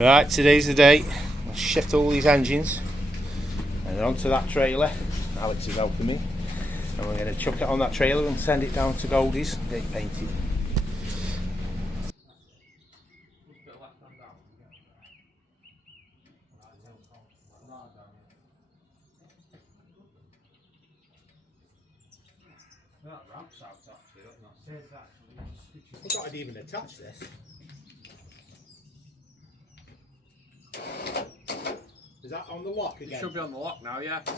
Right, today's the day. I'll shift all these engines and onto that trailer. Alex is helping me, and we're going to chuck it on that trailer and send it down to Goldie's and get it painted. That ramp's out actually, doesn't it? I forgot I'd even attach this. Is that on the lock again? It should be on the lock now, yeah. At the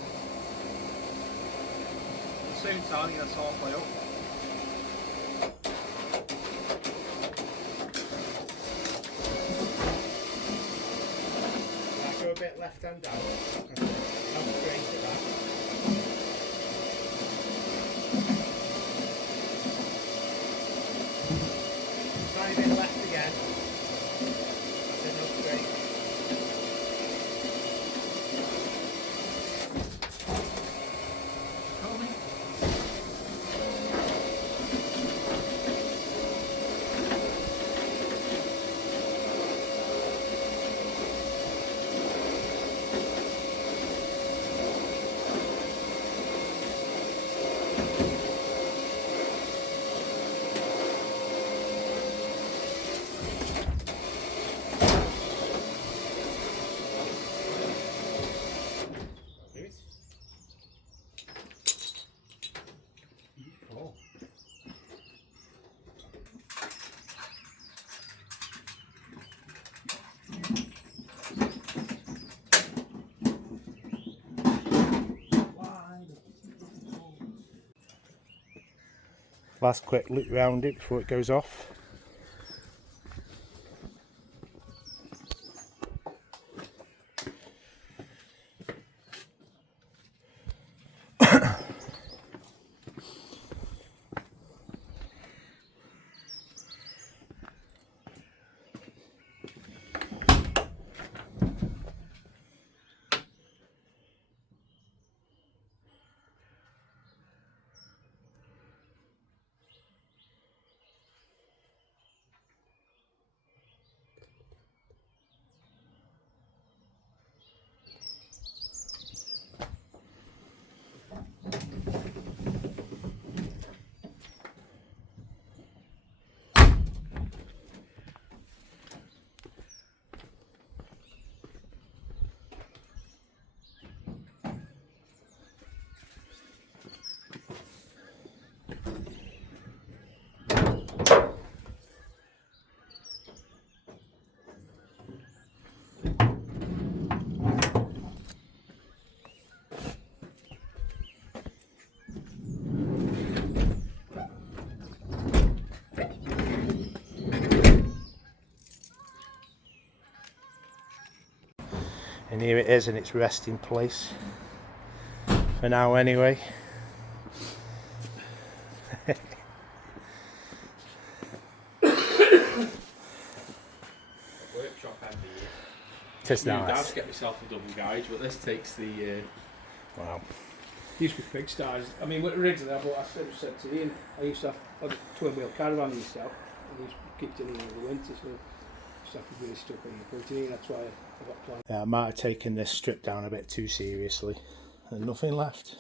same time, that's halfway up. Can I go a bit left hand down? I'm straight at that. Tiny bit left again. Then no straight. Last quick look round it before it goes off. And here it is in its resting place. For now anyway. Workshop handy. Tis Moved nice. out to get myself a double gauge, but this takes the. Wow. Used to be big stars. I mean, originally I said to Ian, I used to have a twin wheel caravan and stuff, and we used to keep it in the winter, so stuff was really stuck on the protein. That's why I got planned. Yeah, I might have taken this strip down a bit too seriously. There's nothing left.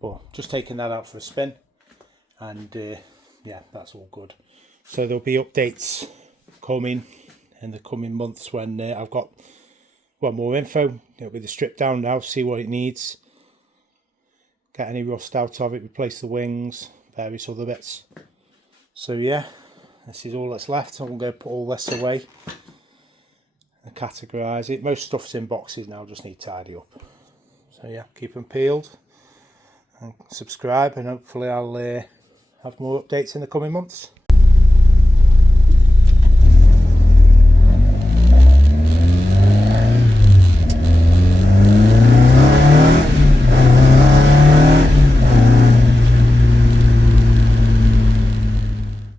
But just taking that out for a spin, and yeah, that's all good. So there'll be updates coming in the coming months when I've got more info. It'll be the strip down now, see what it needs, get any rust out of it, replace the wings, various other bits. So yeah, this is all that's left. I'm going to put all this away and categorise it. Most stuff's in boxes now, just need to tidy up. So yeah, keep them peeled and subscribe, and hopefully I'll have more updates in the coming months.